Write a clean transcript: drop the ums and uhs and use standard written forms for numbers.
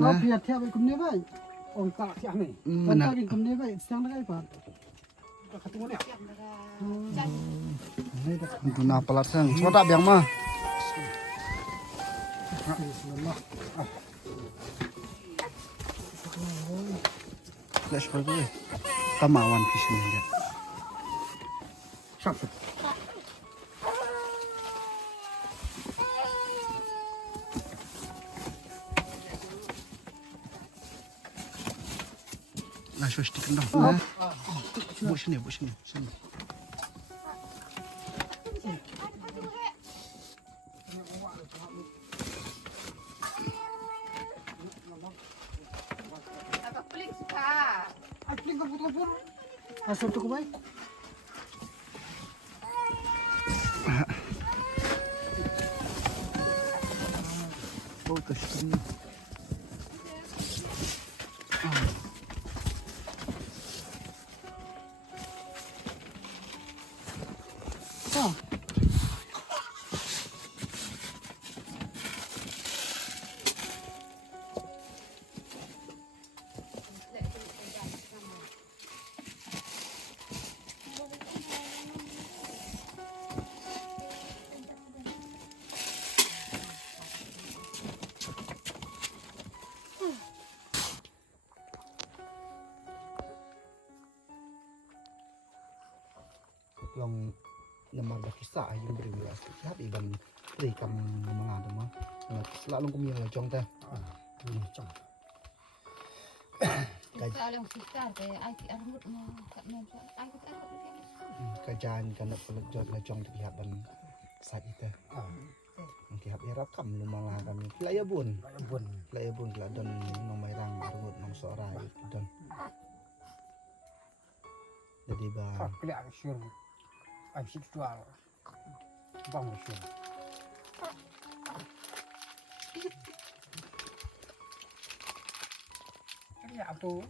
เราเพียรเทียบไปคุณเนี่ยไปองตาเสียงนี่องตาเป็นคุณเนี่ยไปเสียงได้ป่ะก็ขัดตัวเนี่ย Itu na pelat sang. Suara biang mah. Let's go dulu. Tamawan fishing dia. Siapa? Nah, so stick dong. Buat sini, buat sini, sini. Aplik kamu telepon. Asal tu baik. Oh, kesini. Oh. Long nama dah kisah yang berwiras lihat iban perikam mga dama selalu kumira jong teh Cong. Kalau kita deh, ai kita rambut mau kat mana? Ai kita rambut kajan kana pelajot la jong lihat dan saat itu lihat era kam lumala kami laya bun la dan nomai rang rambut nong sora dan jadi ba Kelihatan syur. Asyik jual. Bang syur. Kelihatan tu.